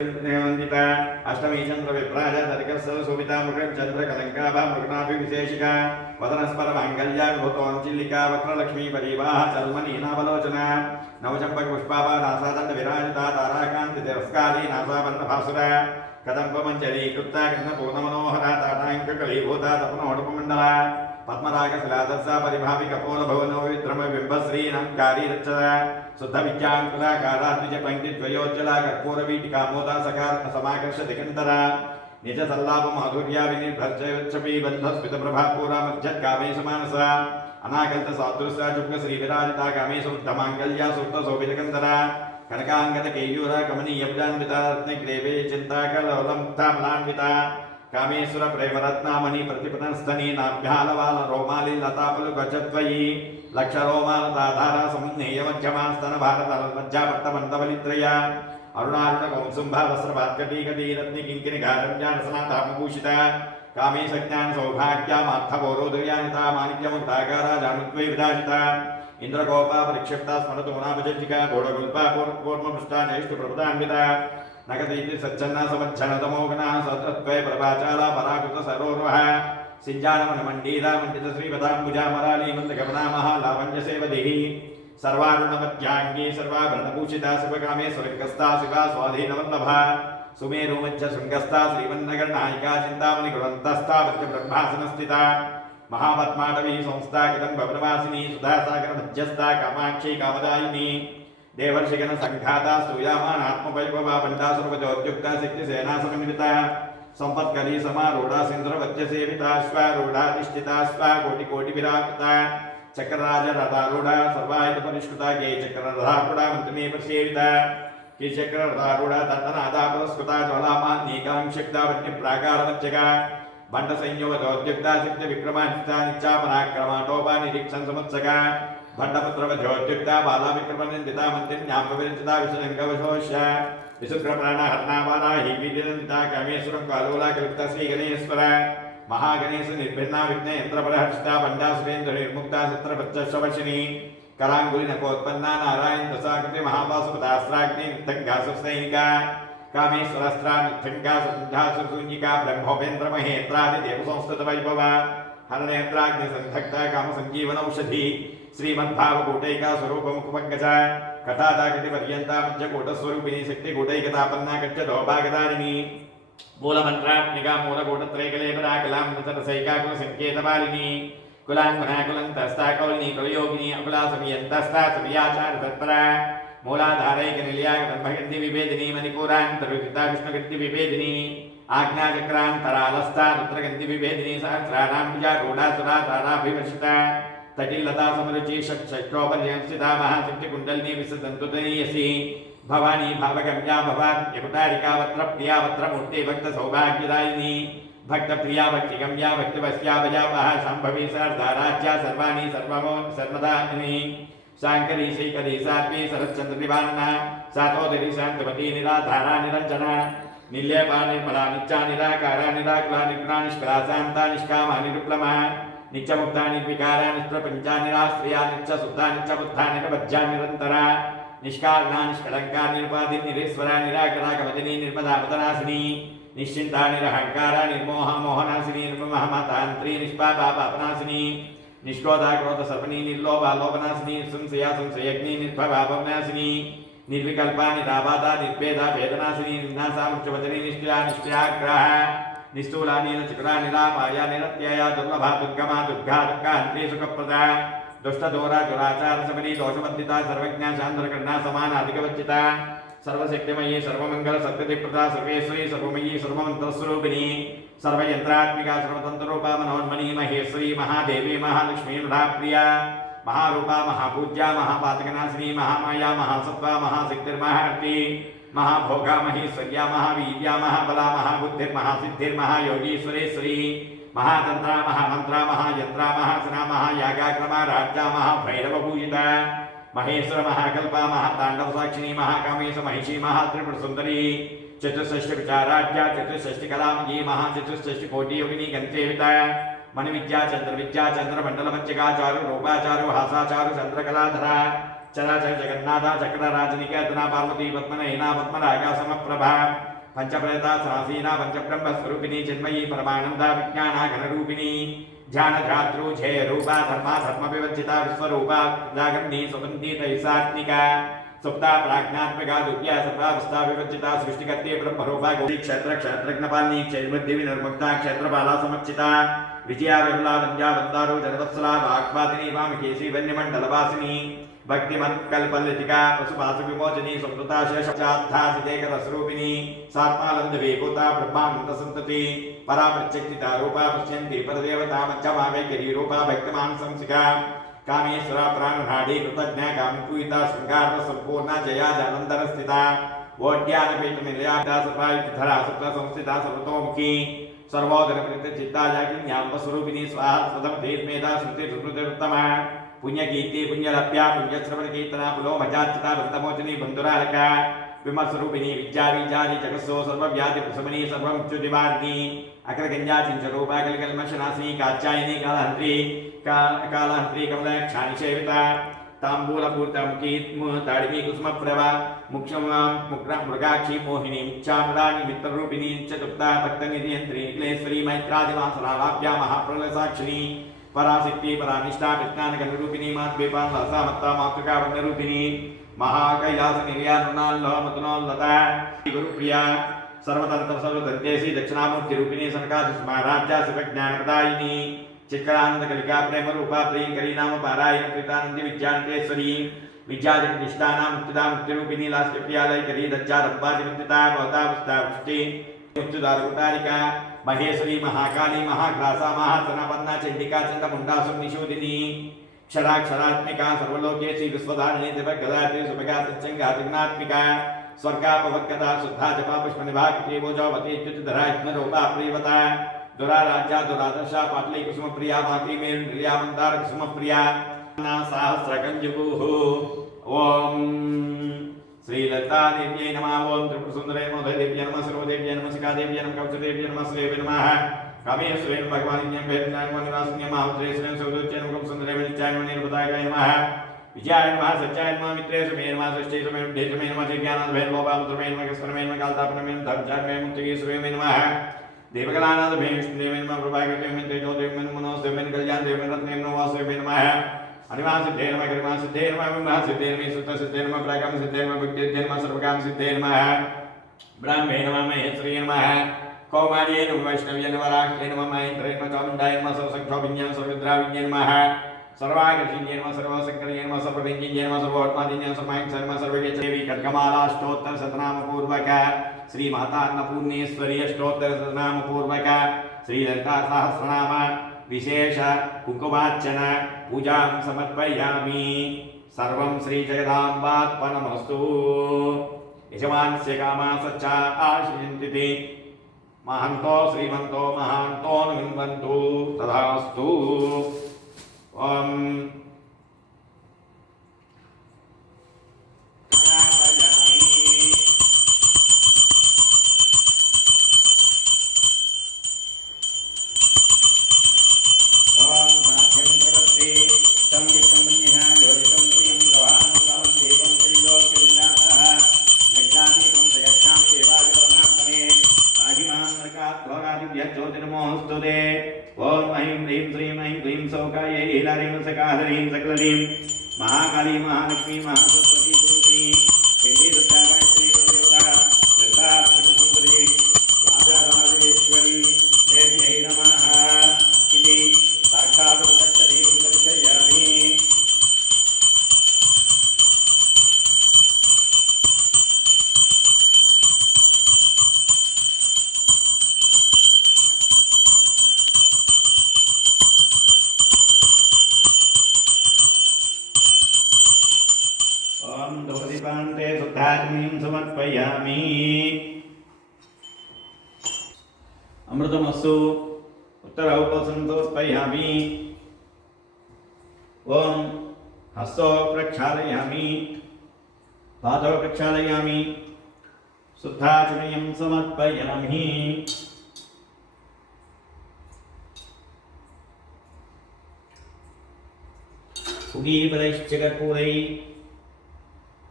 वंदिता अष्टमी चंद्र विभ्राज तर्कस्व सुमिता मृगं चंद्र कलंकाभा मृगनाभि विशेषिका वदनस्पर मांगल्या विभूतोंचिल्लिका वक्रलक्ष्मी परिवाह चर्मनीनावलोचना नवचंपक पुष्पाभा नासादंड विराजिता ताराकांति तिरस्कारी नासाबंध भासुरा कदंब मंजरी कृत्ता कृष्ण पूर्णमनोहरा ताटांककलीभूता तपनोडपमंडला पद्मरागशिलादर्शा परिभावि कपोल भवनो विद्रम बिंबश्री नंकारी रक्षदा शुद्ध विज्ञानकुलाकारात्मिज पंक्तिद्वयोज्ज्वला कर्पूरवीटिका मोदा सकार समाकर्ष दिगंतरा निज सल्लाभ माधुर्या विनिर्भर्जयच्छपि बंधस्मित प्रभापूरा मज्जत्कामे समानसा अनाकल्प सादृश्या जुग्ग श्री विराजिता कामे सुवृद्ध मांगल्या सुवृत्त शोभितकंतरा कनकांगद केयूरा कमनीयब्जान्विता रत्नग्रेवे चिंताकलौलमुक्ताम्लान्विता कामेश्वर प्रेमरत्नामणि प्रतिपतनस्तनी नाभ्यालवाल रोमाली लतापलु गजद्वयी लक्ष रोमालताधारा समुन्नेय मध्यमास्तन भारत मज्जापट्टमण्डवलित्रया अरुणारुण कौसुम्भा वस्त्रभात्कटीकटी रत्नि किङ्किणि घारव्यानसनाथामभूषिता कामे सज्ञान सौभाग्यामार्थबोरोदयानिता माणिक्यमुक्ताकारा जानुत्वे विराजिता इंद्रगोपा परिक्षिप्ता स्मरतु मुनाभजज्जिका घोडगुल्पा पूर्वपृष्ठा नेष्टुप्रभुतान्विता नगदीति सज्जन्ना समच्छनतमोगना सतत्वे प्रभाचाला पराकुत सरोरुह सिंजानमनमण्डीला मण्डित श्रीपदाम्बुजा मराली मन्दगमना महालावण्यसेवदिः सर्वारुणमध्याङ्गी सर्वाभरणभूषिता शिवकामेश्वरकस्ता शिवा स्वाधीनवल्लभा सुमेरुमज्ज शृङ्गस्था श्रीमन्नगरनायिका चिन्तामणि गुणन्तस्था वज्रब्रह्मासनस्थिता महापद्माटवी संस्था किदम्बवनवासिनी सुधासागर मध्यस्था कामाक्षी कामदायिनी देवर्षिगण संघाता स्तूयमानात्मवैभवा बंडासुरवजोद्युक्ता शक्तिसेना समन्विता संपत्करी समारूढ़ा सिंद्रवज्रसेविता स्वारूढ़ाधिष्ठिता स्वा कोटिकोटिविराकृता चक्रराजरथारूढ़ा सर्वायुधपरिष्कृता गे चक्ररथारूढ़ा मन्त्रमेवसेविता के चक्ररथारूढ़ा दत्तनादा पुरस्कृता ज्वालामान्येकांशक्ता वन्यप्राकारवज्जगा भण्डसंयोगोद्युक्ता शक्तिविक्रमान्विता निच्चापराक्रमाटोपा निरीक्षण समुत्सका भट्टपुत्रवध्योद्युक्ता बाला विक्रमनिन्दिता मन्त्रिन्याम्बविरचिता विशलङ्कवशोष्य विशुक्रप्राणहर्णावाला हि वीर्यनन्दिता कामेश्वरं कालोला कल्पिता श्रीगणेश्वर महागणेश निर्भिन्ना विघ्नयन्त्रपरहर्षिता बण्डासुरेन्द्र निर्मुक्ता चित्रपच्चवशिनी कराङ्गुलिनकोत्पन्ना नारायण दशाकृति महापाशुपदास्त्राग्नि निर्धङ्गासुरसैनिका कामेश्वरस्त्रा निर्धङ्गा सुन्धासुरशून्यिका ब्रह्मोपेन्द्र महेन्द्रादि देवसंस्तुतवैभवा हरनेत्राग्नि संधक्ता काम संजीवन औषधि श्रीमद्भावकूटैका स्वरूपमुखपङ्कज कटादाकटि पर्यन्ता मध्यकूटस्वरूपिणी शक्तिकूटैकतापन्ना कच्चदोभागदारिणी मूलमन्त्रात्मिका मूलकूटत्रैकलेपरा कलामृतरसैका कुलसङ्केतपालिनी कुलाङ्गुनाकुलन्तस्ताकौलिनी कुलयोगिनी अकुलासमियन्तस्ता सवियाचारतत्परा मूलाधारैकनिलया ब्रह्मगन्धिविभेदिनी मणिपूरान्तर्विदिता विष्णुगन्धिविभेदिनी आज्ञाचक्रान्तरालस्था रुद्रगन्धिविभेदिनी सहस्राणाम्बुजारूढासुरा ताराभिवर्षिता तटिलता समरुचि षट्षट्रोपर्यंस्थिता महाशक्तिकुण्डलिनी विसदन्तुतनीयसी भवानी भावगम्या भवान्यकुटारिका वक्त्रप्रिया वक्त्रमूर्ति भक्तसौभाग्यदायिनी भक्तप्रिया भक्तिगम्या भक्तिवस्याभजापः शाम्भवी सर्वधाराज्या सर्वाणि सर्वदायिनी शाङ्करी श्रीकरी सात्वी शरच्चन्द्रनिवान्ना सातोदरी शान्तवती निराधारा निरञ्जना निर्लेपा निर्मला नित्या निराकारा निराकुला निर्गुणा निष्कला शान्ता निष्कामा निरुक्लमा नित्यमुक्ता निर्विकारा निष्प्रपञ्चा निराश्रया नित्यशुद्धा नित्यबुद्धा निरबद्ध्या निरन्तरा निष्कारणा निष्कलङ्का निरुपाधि निरीश्वरा निराकरा कवदिनी निर्मदापतनाशिनी निश्चिन्ता निरहङ्कारा निर्मोहा मोहनाशिनी निर्ममहमतान्त्री निष्पापा पापनाशिनी निष्क्रोधा क्रोध सर्वनी निर्लोभा लोभनाशिनी संशया संशयग्नि निर्भवा भवनाशिनी निर्विकल्पा निराबाधा निर्भेदा भेदनाशिनी निर्नाशा मुख्यवचनी निष्क्रिया निष्क्रियाग्रह निस्तूला नीलचिकड़ा निरापाया निरत्यया दुर्लभा दुर्गमा दुर्गा दुर्गाहन्त्री सुखप्रदा दुष्टदोरा दुराचार सबली दोषवन्दिता सर्वज्ञा चान्द्रकर्णा समानाधिकवच्चिता सर्वशक्तिमयी सर्वमंगल सत्यप्रदा सर्वेश्वरी सर्वमयी सर्वमन्त्रस्वरूपिणी सर्वयन्त्रात्मिका सर्वतन्त्ररूपा मनोन्मणी महेश्वरी महादेवी महालक्ष्मी नृप्रिया महारूपा महापूज्या महापातकनाशिनी महामाया महासत्वा महाशक्तिर्महार्ति महाभोगा महेश्वर्या महावीर्या महाबला महाबुद्धिर्महासिद्धिर्महायोगीश्वरेश्वरी महातंत्रा महामंत्रा महायंत्रा महासना महायागाक्रमा राज्या महाभैरवपूजिता महेश्वर महाकल्पा महातांडव साक्षिणी महाकामेश महिषी महात्रिपुरसुंदरी चतुष्षष्टि विचाराज्या चतुष्षष्टि कलामयी महाचतुष्षष्टि कोटि योगिनी गंतेविता मन विद्या चंद्र मंडल मच्चिकाचारु रूपाचारु हासाचारु चंद्रकलाधरा चराचर जगन्नाथ चक्र राजनिकेतना पार्वती पद्मनयना पद्मरागा समप्रभा पंचप्रेता सरासीना पंचब्रह्मस्वरूपिणी चिन्मयी परमानंदा विज्ञानाघनरूपिणी ध्यानधातृ झेय रूपा धर्मा धर्म विवज्जिता विश्वरूपा जागन्नी सुगंधी तैसात्मिका सुप्ता प्राज्ञात्मिका दुर्या सर्वावस्था विवज्जिता सृष्टिकर्ते ब्रह्मरूपा गौरी क्षेत्र क्षेत्रज्ञपालिनी क्षेत्रदेवी निर्मुक्ता क्षेत्रपाला समर्चिता विजया विमला वंद्या वंदारो जनवत्सला वाग्वादिनी वामकेशी वन्यमंडलवासिनी भक्तिमत्कल्पलतिका पशुपाश विमोचनी सुमृता शेषाध्यासितेकरसरूपिणी सात्मानंद विभूता ब्रह्मानंद संतति परा प्रत्यक्षिता रूपा पश्यन्ति परदेवता मध्यमा वैखरी रूपा भक्तिमान संसिका कामेश्वरा प्राणनाडी कृतज्ञा कामपूजिता श्रृंगार संपूर्णा जया जालंधर स्थिता वोड्यानपीठ निलयादा सर्वायुधरा सप्त संस्थिता सर्वतोमुखी सर्वोदर प्रतिचित्ता जाकिन्याम स्वरूपिणी स्वाहा स्वतम देश मेधा श्रुति सुकृतिरुत्तमा पुण्यकीर्ति पुण्यलभ्या पुण्यश्रवण कीर्तना पुलो मजाचिता वृतमोचनी बंधुरालका विमर्शरूपिणी विद्याबीजादि जगत्सो सर्वव्याधि प्रशमनी सर्वमुच्युतिवारिणी अग्रगंजा चिंचरूपा कलकल्मषनाशिनी कात्यायनी कालहंत्री कमलक्षाणि सेविता तांबूलपूर्तमुखी ताड़िमी कुसुमप्रभा मृगाक्षी मोहिनी चामराणी मित्ररूपिणी चतुप्ता भक्तनिधियंत्री निखिलेश्वरी मैत्रादिवासरालाभ्या महाप्रलयसाक्षिणी पराशक्ति परानिष्ठा विज्ञानगणरूपिणी मातृपालसा मत्ता मातृका वन्यरूपिणी महाकैलास निर्यानुनाल्लता गुरुप्रिया सर्वतंत्र सर्वतंत्रेसी दक्षिणामूर्ति रूपिणी सनकादिस्माराज्या शिवज्ञानप्रदायिनी चित्करानंद कलिका प्रेम रूपा प्रियंकरी नाम पारायण प्रीतानंदी विद्यानंदेश्वरी विद्याजनिष्ठानां मुक्तिदा मुक्तिरूपिणी लास्यप्रियालय करी दज्जा रब्बादि विद्युता भवता पुष्टि मुक्तिदारकुटारिका महेश्वरी महाकाली महाग्रासा महासनापन्ना चंडिका चंडमुंडा सुनिशोदिनी क्षराक्षरात्मिका सर्वलोकेशी विश्वधारिणी दिव्यगदात्री सुभगा सच्चंगातिग्नात्मिका स्वर्गापवर्गदा शुद्धा जपा पुष्पनिभाकृति भोजवती च्युतिधरा यज्ञरूपा प्रियवता दुराराज्या दुरादर्शा पाटली कुसुम प्रिया माती में निलिया मंदार कुसुम प्रिया सहस्रकंजुः ओम श्री लता देव्यै नमः ओम त्रिपुरसुंदरै नमः देव्यै नमः सर्वदेव्यै नमः शिखादेव्यै नमः कवचदेव्यै नमः श्रीदेव्यै नमः कामेश्वरै नमः भगवानिन्यै वेदनाय नमः निवासिन्यै नमः उद्रेश्वरै सुदुच्चै नमः सुंदरै विद्याय नमः निर्भदाय नमः विजयाय नमः सत्याय नमः मित्रेषु मे नमः सृष्टिषु मे बुद्धेषु मे नमः जिज्ञानाय लोपामुद्रमे नमः कस्मने नमः कालतापनमे नमः धर्मजामे मुक्तिगेश्वरे मे नमः देवकलानाथ मे विष्णुदेवे नमः प्रभाकरते मे तेजोदेवे नमः मनोस्ते मे कल्याणदेवे रत्ने नमः वासुदेवे नमः अनिवासिद्धे नमः गरिमासिद्धे नमः विमलासिद्धे नमः सुतसिद्धे नमः प्रागामसिद्धे नमः बुद्धिसिद्धे नमः सर्वकामसिद्धे नमः ब्रह्मे नमः महेश्वरी नमः कौमार्ये नमः वैष्णव्ये नमः राष्ट्रे नमः महेन्द्रे नमः चामुण्डाय नमः सर्वसंख्योभिन्ये सर्वरुद्राभिन्ये नमः सर्वाकर्षिण्ये नमः सर्वशङ्कर्ये नमः सर्वभृङ्गिन्ये नमः सर्वोत्मादिन्ये सर्वमहिंसे नमः सर्वगेचदेवी खड्गमाला अष्टोत्तर शतनामपूर्वक श्री माता अन्नपूर्णेश्वरी अष्टोत्तर शतनामपूर्वक श्री ललिता सहस्रनाम विशेष कुंकुमार्चन पूजां समर्पयामि सर्वं श्री जगदाम्बार्पणमस्तु यजमानस्य कामा सच्चा आशयन्ति महन्तो श्रीमन्तो महान्तो निन्वन्तु तथास्तु ओम ओम ऐं ह्रीं श्रीं ऐं क्लीं सौकायै हीलारीं सकाहरीं सकलरीं महाकाली महालक्ष्मी महासरस्वती स्वरूपिणी चण्डी दुर्गा गायत्री देवता ललिता सुंदरी राजराजेश्वरी देव्यै नमः इति साक्षात् प्रत्यक्षरीं दर्शयामि ओम धूपदीपान्ते शुद्धाग्निं समर्पयामि अमृतमस्तु उत्तरौपसंतोत्पयामि ओम हस्तो प्रक्षालयामि पादौ प्रक्षालयामि शुद्धाचमयं समर्पयामि उगीपदैश्च कर्पूरै